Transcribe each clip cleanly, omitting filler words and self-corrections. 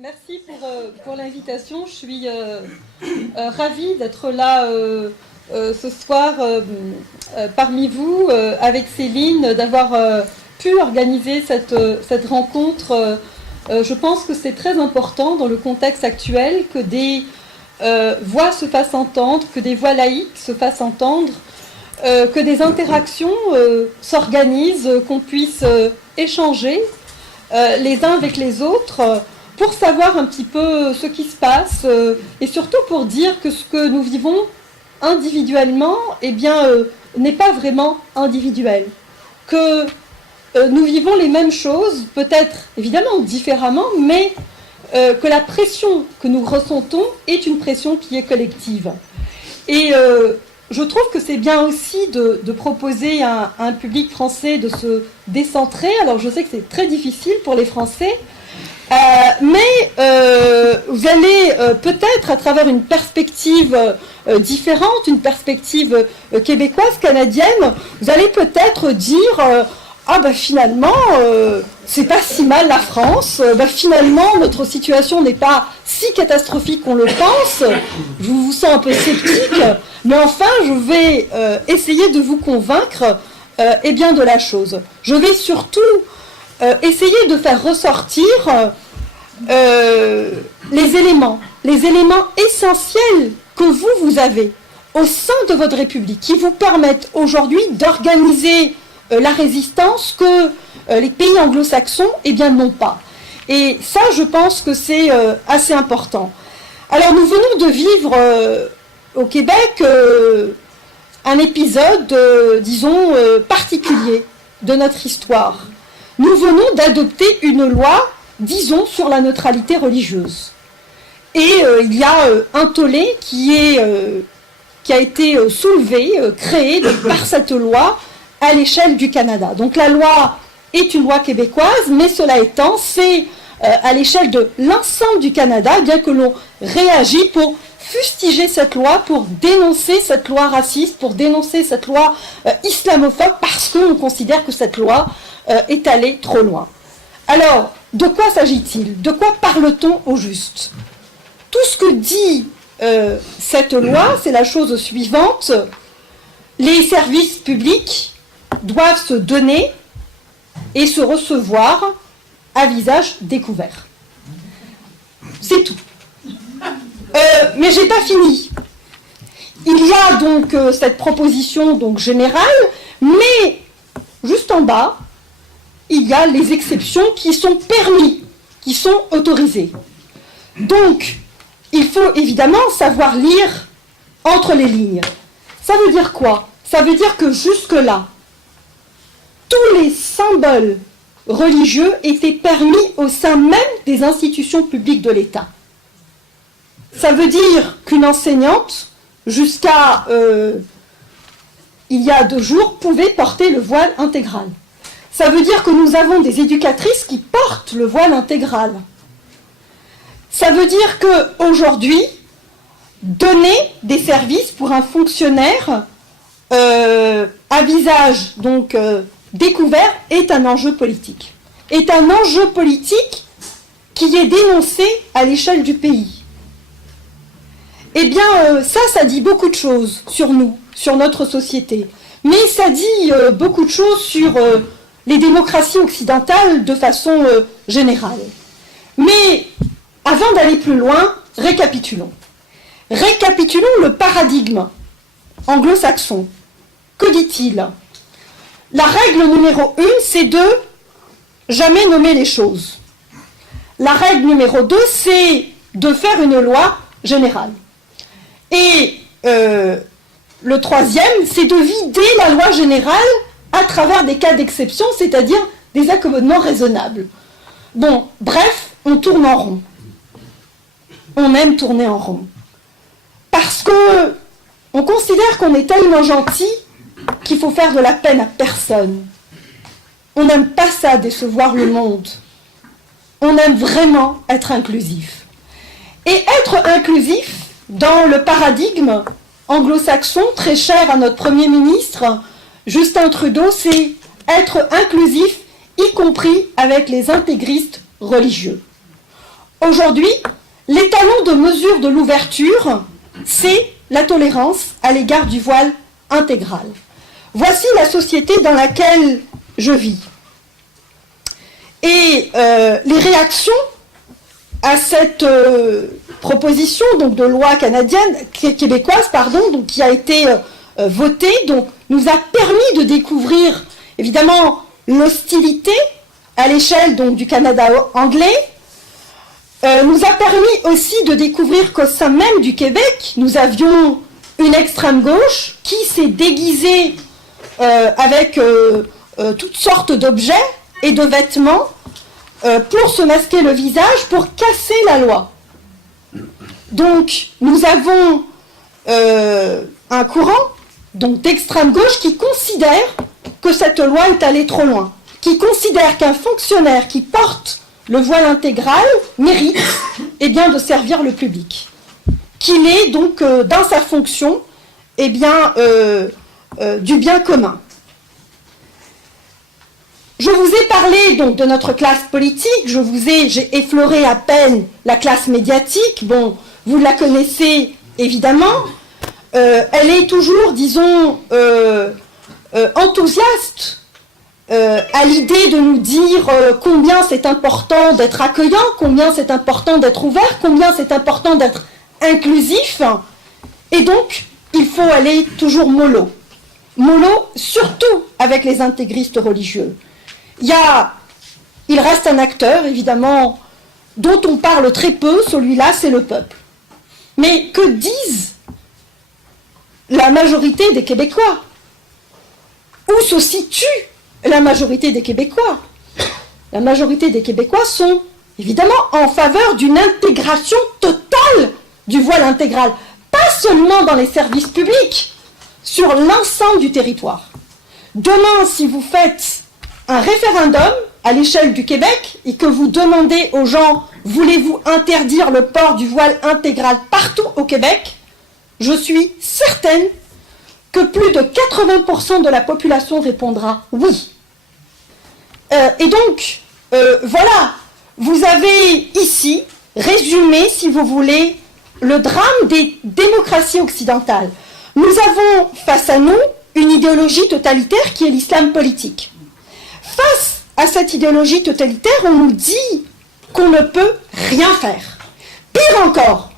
Merci pour l'invitation. Je suis ravie d'être là ce soir parmi vous, avec Céline, d'avoir pu organiser cette rencontre. Je pense que c'est très important dans le contexte actuel que des voix se fassent entendre, que des voix laïques se fassent entendre, que des interactions s'organisent, qu'on puisse échanger les uns avec les autres pour savoir un petit peu ce qui se passe et surtout pour dire que ce que nous vivons individuellement, eh bien, n'est pas vraiment individuel. Que nous vivons les mêmes choses, peut-être évidemment différemment, mais que la pression que nous ressentons est une pression qui est collective. Et je trouve que c'est bien aussi de proposer à un public français de se décentrer. Alors je sais que c'est très difficile pour les Français, mais vous allez peut-être, à travers une perspective différente, une perspective québécoise, canadienne, vous allez peut-être dire ah ben finalement, c'est pas si mal la France, ben finalement notre situation n'est pas si catastrophique qu'on le pense, je vous sens un peu sceptique, mais enfin je vais essayer de vous convaincre eh bien, de la chose. Je vais surtout essayer de faire ressortir les éléments essentiels que vous avez au sein de votre République, qui vous permettent aujourd'hui d'organiser la résistance que les pays anglo-saxons eh bien, n'ont pas. Et ça, je pense que c'est assez important. Alors, nous venons de vivre au Québec un épisode, disons, particulier de notre histoire. Nous venons d'adopter une loi, disons, sur la neutralité religieuse. Et il y a un tollé qui a été soulevé, créé par cette loi à l'échelle du Canada. Donc la loi est une loi québécoise, mais cela étant, c'est à l'échelle de l'ensemble du Canada, bien que l'on réagit pour fustiger cette loi, pour dénoncer cette loi raciste, pour dénoncer cette loi islamophobe, parce qu'on considère que cette loi est allée trop loin. Alors, de quoi s'agit-il? De quoi parle-t-on au juste? Tout ce que dit cette loi, c'est la chose suivante. Les services publics doivent se donner et se recevoir à visage découvert. C'est tout. Mais j'ai pas fini. Il y a donc cette proposition donc générale, mais juste en bas, il y a les exceptions qui sont permis, qui sont autorisées. Donc, il faut évidemment savoir lire entre les lignes. Ça veut dire quoi? Ça veut dire que jusque-là, tous les symboles religieux étaient permis au sein même des institutions publiques de l'État. Ça veut dire qu'une enseignante, jusqu'à il y a 2 jours, pouvait porter le voile intégral. Ça veut dire que nous avons des éducatrices qui portent le voile intégral. Ça veut dire qu'aujourd'hui, donner des services pour un fonctionnaire à visage donc découvert est un enjeu politique. Est un enjeu politique qui est dénoncé à l'échelle du pays. Eh bien, ça dit beaucoup de choses sur nous, sur notre société. Mais ça dit beaucoup de choses sur les démocraties occidentales de façon générale. Mais avant d'aller plus loin, récapitulons. Récapitulons le paradigme anglo-saxon. Que dit-il? La règle numéro 1, c'est de jamais nommer les choses. La règle numéro 2, c'est de faire une loi générale. Et le troisième, c'est de vider la loi générale à travers des cas d'exception, c'est-à-dire des accommodements raisonnables. Bon, bref, on tourne en rond. On aime tourner en rond. Parce que on considère qu'on est tellement gentil qu'il faut faire de la peine à personne. On n'aime pas ça, décevoir le monde. On aime vraiment être inclusif. Et être inclusif, dans le paradigme anglo-saxon, très cher à notre Premier ministre, Justin Trudeau, c'est être inclusif, y compris avec les intégristes religieux. Aujourd'hui, l'étalon de mesure de l'ouverture, c'est la tolérance à l'égard du voile intégral. Voici la société dans laquelle je vis. Et les réactions à cette proposition donc, de loi québécoise, donc, qui a été votée, donc, nous a permis de découvrir évidemment l'hostilité à l'échelle donc, du Canada anglais, nous a permis aussi de découvrir qu'au sein même du Québec, nous avions une extrême gauche qui s'est déguisée avec toutes sortes d'objets et de vêtements pour se masquer le visage, pour casser la loi. Donc, nous avons un courant d'extrême gauche qui considère que cette loi est allée trop loin, qui considère qu'un fonctionnaire qui porte le voile intégral mérite de servir le public, qu'il est donc dans sa fonction du bien commun. Je vous ai parlé donc de notre classe politique, j'ai effleuré à peine la classe médiatique, bon, vous la connaissez évidemment, elle est toujours, disons, enthousiaste à l'idée de nous dire combien c'est important d'être accueillant, combien c'est important d'être ouvert, combien c'est important d'être inclusif, et donc il faut aller toujours mollo. Mollo, surtout avec les intégristes religieux. Il reste un acteur, évidemment, dont on parle très peu, celui-là, c'est le peuple. Mais que disent la majorité des Québécois? Où se situe la majorité des Québécois? La majorité des Québécois sont, évidemment, en faveur d'une intégration totale du voile intégral, pas seulement dans les services publics, sur l'ensemble du territoire. Demain, si vous faites un référendum à l'échelle du Québec et que vous demandez aux gens « Voulez-vous interdire le port du voile intégral partout au Québec ?» je suis certaine que plus de 80% de la population répondra « oui ». Et donc, voilà, vous avez ici résumé, si vous voulez, le drame des démocraties occidentales. Nous avons face à nous une idéologie totalitaire qui est l'islam politique. Face à cette idéologie totalitaire, on nous dit qu'on ne peut rien faire. Pire encore,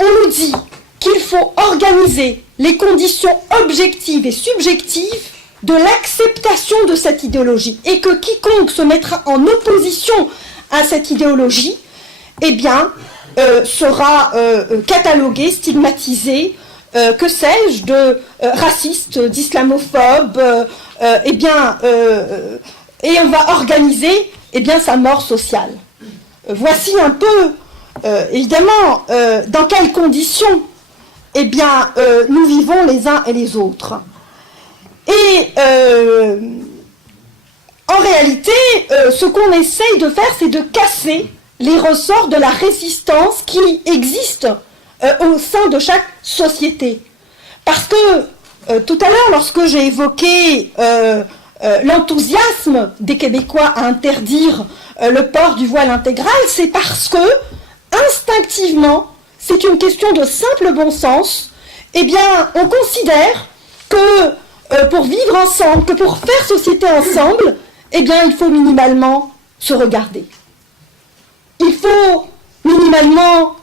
on nous dit qu'il faut organiser les conditions objectives et subjectives de l'acceptation de cette idéologie et que quiconque se mettra en opposition à cette idéologie, sera catalogué, stigmatisé, que sais-je, de raciste, d'islamophobe, et on va organiser sa mort sociale. Voici un peu, évidemment, dans quelles conditions nous vivons les uns et les autres. Et en réalité, ce qu'on essaye de faire, c'est de casser les ressorts de la résistance qui existe au sein de chaque société. Parce que tout à l'heure, lorsque j'ai évoqué l'enthousiasme des Québécois à interdire le port du voile intégral, c'est parce que, instinctivement, c'est une question de simple bon sens, on considère que pour vivre ensemble, que pour faire société ensemble, il faut minimalement se regarder. Il faut minimalement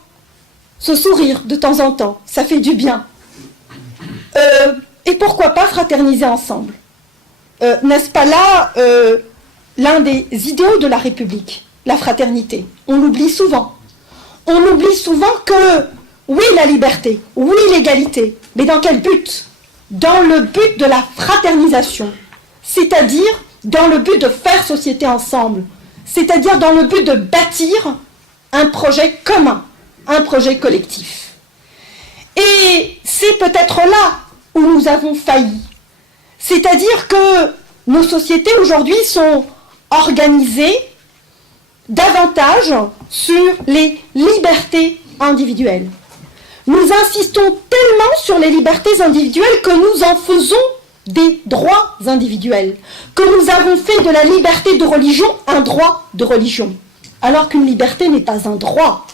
se sourire de temps en temps, ça fait du bien. Et pourquoi pas fraterniser ensemble? N'est-ce pas là l'un des idéaux de la République, la fraternité? On l'oublie souvent. On oublie souvent que, oui, la liberté, oui, l'égalité, mais dans quel but? Dans le but de la fraternisation, c'est-à-dire dans le but de faire société ensemble, c'est-à-dire dans le but de bâtir un projet commun, un projet collectif. Et c'est peut-être là où nous avons failli. C'est-à-dire que nos sociétés aujourd'hui sont organisées davantage sur les libertés individuelles. Nous insistons tellement sur les libertés individuelles que nous en faisons des droits individuels, que nous avons fait de la liberté de religion un droit de religion. alors qu'une liberté n'est pas un droit.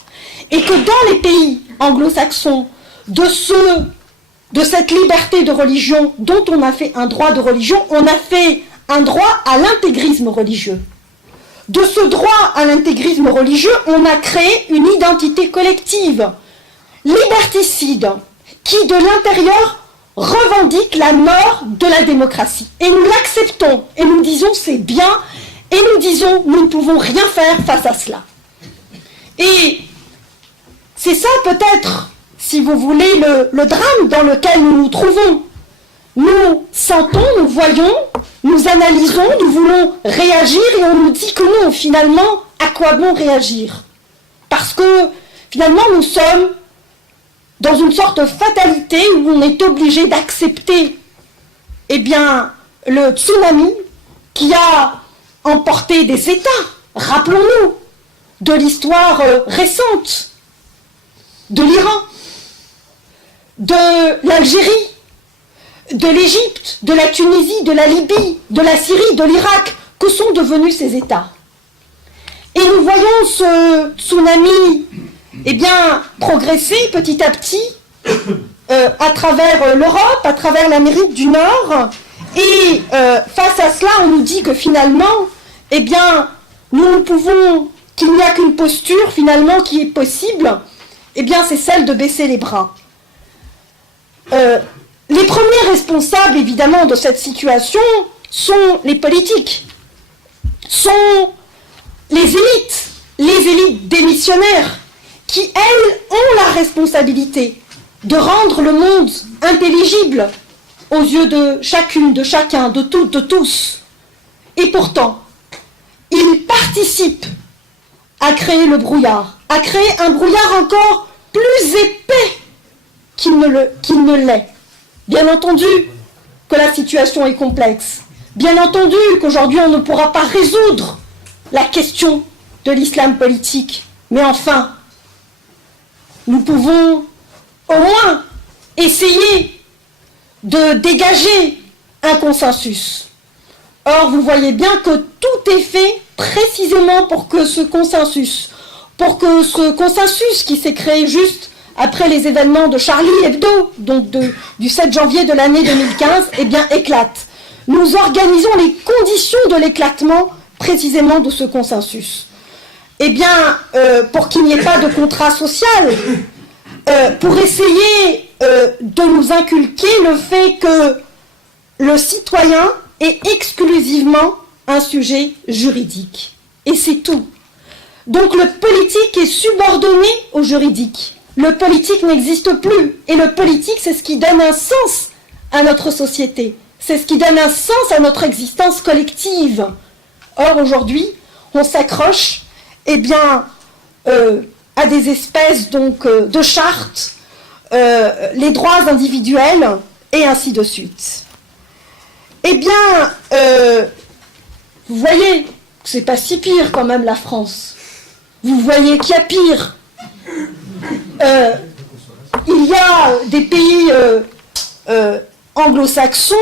Et que dans les pays anglo-saxons, de cette liberté de religion dont on a fait un droit de religion, on a fait un droit à l'intégrisme religieux. De ce droit à l'intégrisme religieux, on a créé une identité collective, liberticide, qui de l'intérieur revendique la mort de la démocratie. Et nous l'acceptons, et nous disons c'est bien, et nous disons nous ne pouvons rien faire face à cela. Et c'est ça peut-être, si vous voulez, le drame dans lequel nous nous trouvons. Nous sentons, nous voyons, nous analysons, nous voulons réagir et on nous dit que non, finalement, à quoi bon réagir? Parce que finalement, nous sommes dans une sorte de fatalité où on est obligé d'accepter, eh bien, le tsunami qui a emporté des États, rappelons-nous, de l'histoire récente, de l'Iran, de l'Algérie, de l'Égypte, de la Tunisie, de la Libye, de la Syrie, de l'Irak. Que sont devenus ces États? Et nous voyons ce tsunami eh bien, progresser petit à petit à travers l'Europe, à travers l'Amérique du Nord. Et face à cela, on nous dit que finalement, eh bien, nous ne pouvons, qu'il n'y a qu'une posture finalement qui est possible, eh bien, c'est celle de baisser les bras. Les premiers responsables, évidemment, de cette situation sont les politiques, sont les élites démissionnaires, qui, elles, ont la responsabilité de rendre le monde intelligible aux yeux de chacune, de chacun, de toutes, de tous. Et pourtant, ils participent à créer le brouillard, à créer un brouillard encore plus épais qu'il ne l'est. Bien entendu que la situation est complexe. Bien entendu qu'aujourd'hui on ne pourra pas résoudre la question de l'islam politique. Mais enfin, nous pouvons au moins essayer de dégager un consensus. Or, vous voyez bien que tout est fait précisément pour que ce consensus qui s'est créé juste après les événements de Charlie Hebdo, donc du 7 janvier de l'année 2015, eh bien, éclate. Nous organisons les conditions de l'éclatement précisément de ce consensus. Eh bien, pour qu'il n'y ait pas de contrat social, pour essayer de nous inculquer le fait que le citoyen est exclusivement un sujet juridique. Et c'est tout. Donc le politique est subordonné au juridique. Le politique n'existe plus. Et le politique, c'est ce qui donne un sens à notre société. C'est ce qui donne un sens à notre existence collective. Or, aujourd'hui, on s'accroche, eh bien, à des espèces donc de chartes, les droits individuels, et ainsi de suite. Eh bien, vous voyez, c'est pas si pire quand même la France. Vous voyez qu'il y a pire. Il y a des pays anglo-saxons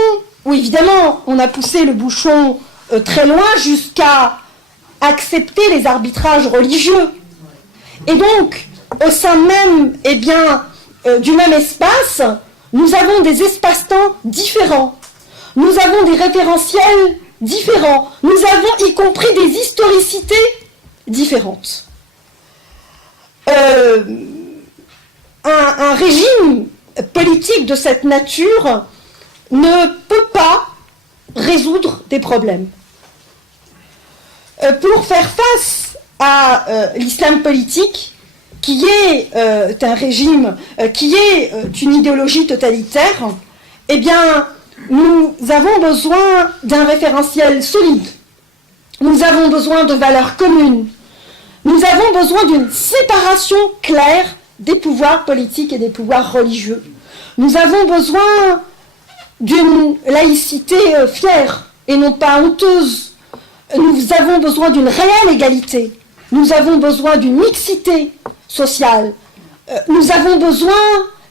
où évidemment on a poussé le bouchon très loin jusqu'à accepter les arbitrages religieux. Et donc, au sein même, eh bien, du même espace, nous avons des espaces-temps différents. Nous avons des référentiels différents. Nous avons y compris des historicités différentes. Un régime politique de cette nature ne peut pas résoudre des problèmes. Pour faire face à l'islam politique, qui est un régime, qui est une idéologie totalitaire, eh bien, nous avons besoin d'un référentiel solide. Nous avons besoin de valeurs communes. Nous avons besoin d'une séparation claire des pouvoirs politiques et des pouvoirs religieux. Nous avons besoin d'une laïcité fière et non pas honteuse. Nous avons besoin d'une réelle égalité. Nous avons besoin d'une mixité sociale. Nous avons besoin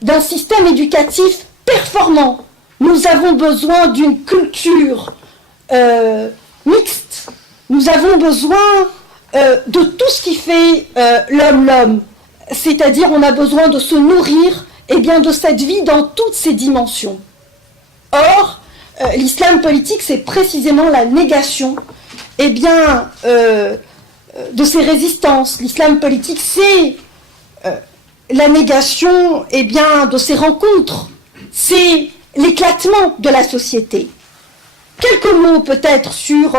d'un système éducatif performant. Nous avons besoin d'une culture mixte. Nous avons besoin de tout ce qui fait l'homme, c'est-à-dire on a besoin de se nourrir de cette vie dans toutes ses dimensions. Or, l'islam politique, c'est précisément la négation de ces résistances. L'islam politique, c'est la négation de ces rencontres, c'est l'éclatement de la société. Quelques mots peut-être sur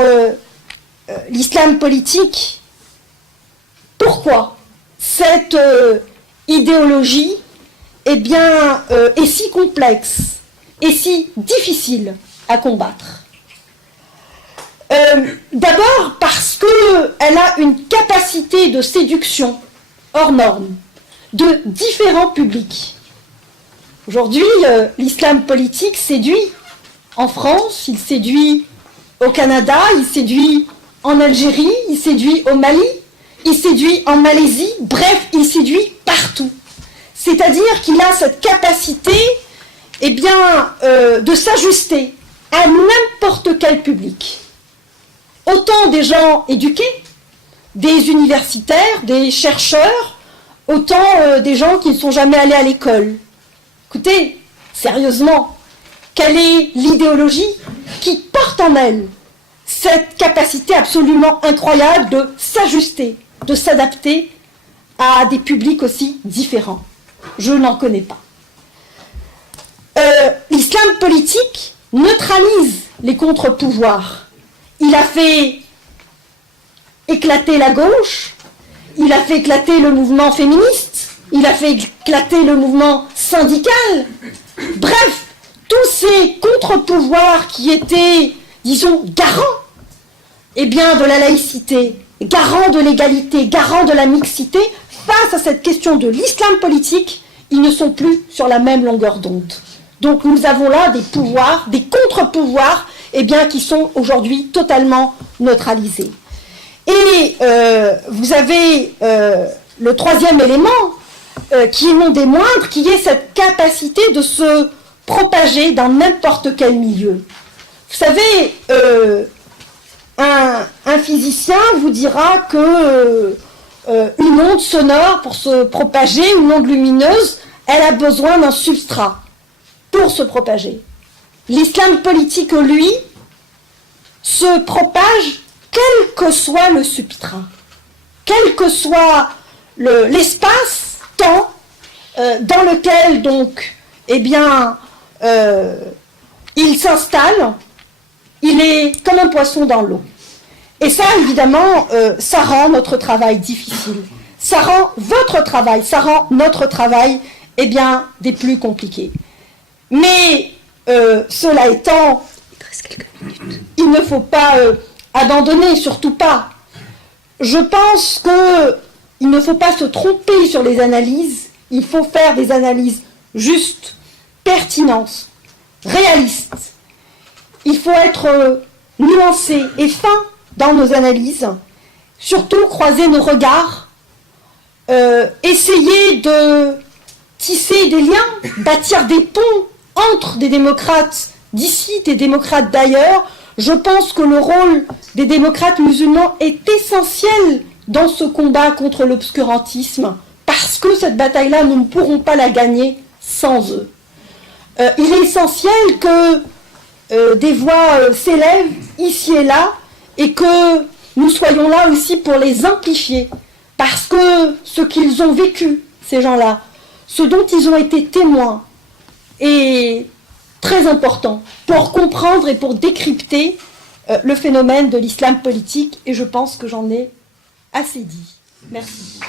l'islam politique. Pourquoi cette idéologie est si complexe et si difficile à combattre? D'abord parce qu'elle a une capacité de séduction hors norme de différents publics. Aujourd'hui, l'islam politique séduit en France, il séduit au Canada, il séduit en Algérie, il séduit au Mali, il séduit en Malaisie, bref, il séduit partout. C'est-à-dire qu'il a cette capacité de s'ajuster à n'importe quel public. Autant des gens éduqués, des universitaires, des chercheurs, autant des gens qui ne sont jamais allés à l'école. Écoutez, sérieusement, quelle est l'idéologie qui porte en elle cette capacité absolument incroyable de s'ajuster, de s'adapter à des publics aussi différents? Je n'en connais pas. L'islam politique neutralise les contre-pouvoirs. Il a fait éclater la gauche, il a fait éclater le mouvement féministe, il a fait éclater le mouvement syndical. Bref, tous ces contre-pouvoirs qui étaient, disons, garants de la laïcité, garants de l'égalité, garants de la mixité, face à cette question de l'islam politique, ils ne sont plus sur la même longueur d'onde. Donc nous avons là des pouvoirs, des contre-pouvoirs, qui sont aujourd'hui totalement neutralisés. Et vous avez le troisième élément, qui est non des moindres, qui est cette capacité de se propager dans n'importe quel milieu. Vous savez, un physicien vous dira que une onde sonore, pour se propager, une onde lumineuse, elle a besoin d'un substrat pour se propager. L'islam politique, lui, se propage quel que soit le substrat, quel que soit l'espace, temps, dans lequel donc, il s'installe, il est comme un poisson dans l'eau. Et ça, évidemment, ça rend notre travail difficile. Ça rend votre travail, ça rend notre travail, des plus compliqués. Mais, cela étant, il ne faut pas abandonner, surtout pas. Je pense qu'il ne faut pas se tromper sur les analyses, il faut faire des analyses justes, pertinentes, réalistes. Il faut être nuancé et fin dans nos analyses, surtout croiser nos regards, essayer de tisser des liens, bâtir des ponts entre des démocrates d'ici, des démocrates d'ailleurs. Je pense que le rôle des démocrates musulmans est essentiel dans ce combat contre l'obscurantisme, parce que cette bataille-là, nous ne pourrons pas la gagner sans eux. Il est essentiel que des voix s'élèvent ici et là, et que nous soyons là aussi pour les amplifier, parce que ce qu'ils ont vécu, ces gens-là, ce dont ils ont été témoins, est très important pour comprendre et pour décrypter le phénomène de l'islam politique, et je pense que j'en ai assez dit. Merci.